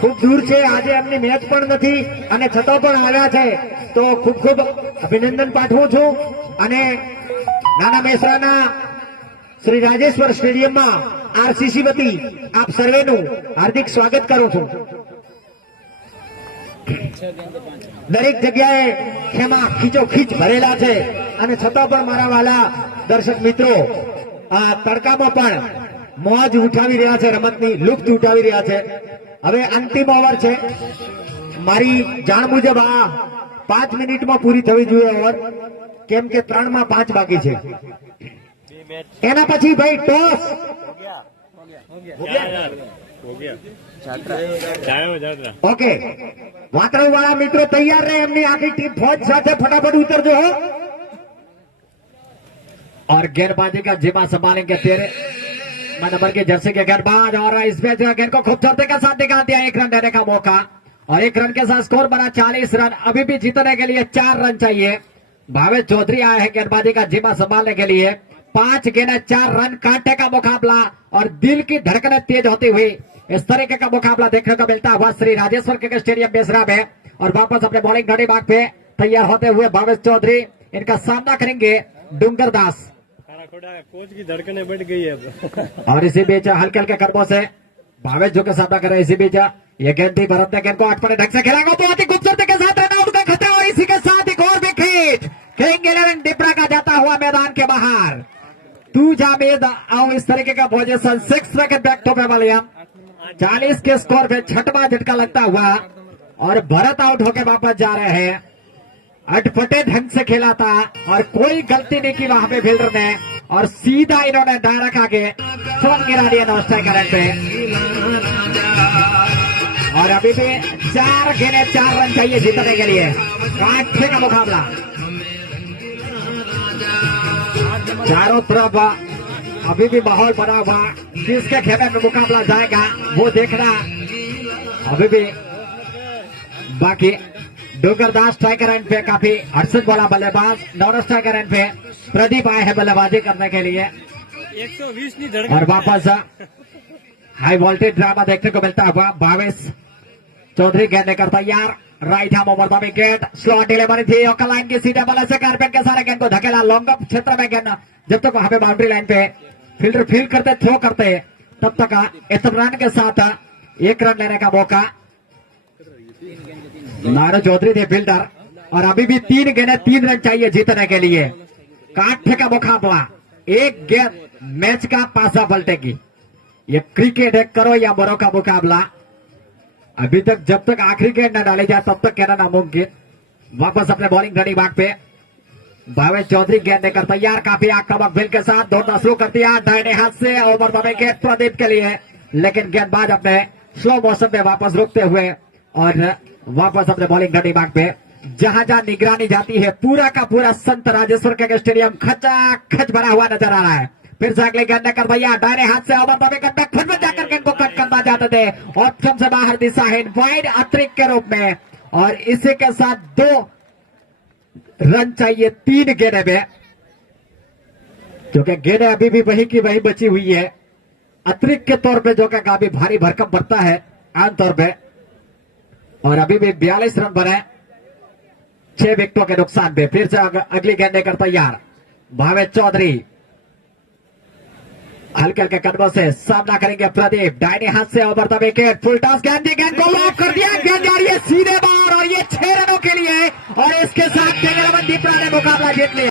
ખૂબ દૂર છે, આજે એમની મેચ પણ નથી અને છતાં પણ આવ્યા છે, તો ખૂબ ખૂબ અભિનંદન પાઠવું છું। અને નાના મેસરાના શ્રી રાજેશ્વર સ્ટેડિયમમાં આરસીસી વતી આપ સર્વેનું હાર્દિક સ્વાગત કરું છું। દરેક જગ્યાએ ખેમા ખીચોખીચ ભરેલા છે અને છતાં પણ મારા વાલા દર્શક મિત્રો આ તડકામાં પણ મોજ ઉઠાવી રહ્યા છે, રમતની લુફ્ત ઉઠાવી રહ્યા છે। હવે અંતિમ ઓવર છે, મારી જાણ મુજબ આ 5 મિનિટમાં પૂરી થવી જોઈએ ઓવર, કેમ કે 3 માં 5 બાકી છે। એના પછી ભાઈ ટોસ ओके, वातावरण वाला मित्रों तैयार रहे, हमने आखिर टीम फौज साथे फटाफट उतर जो हो। और गेंदबाजी का जिम्मा संभालेंगे 13 नंबर के जर्सी के गेंदबाज और इस मैच गेंद को खूबसूरती के साथ निकाल दिया। 1 रन देने का मौका और 1 रन के साथ स्कोर बना 40 रन। अभी भी जीतने के लिए 4 रन चाहिए। भावेश चौधरी आए हैं गेंदबाजी का जिम्मा संभालने के लिए। 5 गेंद 4 रन, कांटे का मुकाबला और दिल की धड़कनें तेज होती हुई इस तरीके का मुकाबला देखने को मिलता हुआ श्री राजेश्वर क्रिकेट स्टेडियम बेसरा में। और वापस अपने बॉलिंग घड़ी बाग पे तैयार होते हुए भावेश चौधरी, इनका सामना करेंगे डूंगर दास। कोच की धड़कनें बढ़ गई है। और इसी बीच हल्के हल्के कदमों से भावेश जो के सामना कर रहे हैं। इसी बीच ये गेंद थी, भरत ने गेंद को 8 पर ढंग से खेला, बहुत ही खूबसूरती के साथ रन आउट का खतरा और इसी के साथ एक और विकेट। किंग 11 डिपरा का जाता हुआ मैदान के बाहर। तू जावेद आओ इस तरीके का पोजीशन 6 विकेट बैक टू पे वालिया। 40 के स्कोर पे 6वां झटका लगता हुआ और भरत आउट होके वापस जा रहे हैं। अटपटे ढंग से खेला था और कोई गलती नहीं की वहां पे फील्डर ने, और सीधा इन्होंने डायरेक्ट आके फोन गिरा दिया नॉन स्ट्राइक रन पे। और अभी भी 4 गेंदें 4 रन चाहिए जीतने के लिए। कांटे का मुकाबला, चारों तरफ अभी भी माहौल बना हुआ, किसके खेमे में मुकाबला जाएगा वो देखना अभी भी बाकी। डोगरदास स्ट्राइकर एंड पे काफी हर्षद बोला बल्लेबाज, नॉन स्ट्राइकर एंड पे प्रदीप आए हैं बल्लेबाजी करने के लिए। 120 नहीं धड़कन। और वापस हाई वोल्टेज ड्रामा देखने को मिलता हुआ। भावेश चौधरी गेंद करता तैयार, right ham over the wicket, slow delivery थी और लाइन के सीधे बल्ले से कारपेट के सारे गेंद को धकेला लॉन्ग अप क्षेत्र में। गेंद जब तक वहां पे बाउंड्री लाइन पे फील्डर फील्ड करते थ्रो करते तब तक इस रन के साथ 1 रन लेने का मौका। नारो चौधरी थे फील्डर, और अभी भी 3 गेंदें 3 रन चाहिए जीतने के लिए। कांटे का मुकाबला, एक गेंद मैच का पासा पलटेगी। ये क्रिकेट है, करो या मरो का मुकाबला। अभी तक जब तक आखिरी गेंद न डाली जाए तब तक कहना नामुमकिन। वापस अपने बॉलिंग रनिंग बाग पे भावेश चौधरी गेंद देकर तैयार, काफी आक्रामक फील्ड के साथ दौड़ना शुरू कर दिया दाहिने हाथ से ओवर द विकेट प्रदीप के लिए। लेकिन गेंदबाज अपने स्लो मोशन में वापस रुकते हुए और वापस अपने बॉलिंग रनिंग बाग पे। जहां जहां निगरानी जाती है पूरा का पूरा संत राजेश्वर के स्टेडियम खचाखच भरा हुआ नजर आ रहा है। फिर से अगले गेंद कर भैया दाहिने हाथ से ओवर द विकेट में खुद में जाकर गेंद को कट करना चाहते थे, ऑप्शन से बाहर दिशाहीन वाइड अतिरिक्त के रूप में। और इसी के साथ 2 रन चाहिए 3 गेंदे में, क्योंकि गेंदें अभी भी वही की वही बची हुई है। अतिरिक्त के तौर पे जो कि काफी भारी भरकम बढ़ता है आमतौर पे। और अभी भी 42 रन बने 6 विकेटों के नुकसान पे। फिर से अगली गेंद देकर तैयार भावेश चौधरी, हल्के हल्के कदमों से सामना करेंगे प्रदीप, दाहिने हाथ से over the wicket, full toss गेंद दी, गेंद को लॉक कर दिया, गेंद जा रही है सीधे बाहर और ये 6 रनों के लिए। और इसके साथ दीपरा ने मुकाबला जीत लिया।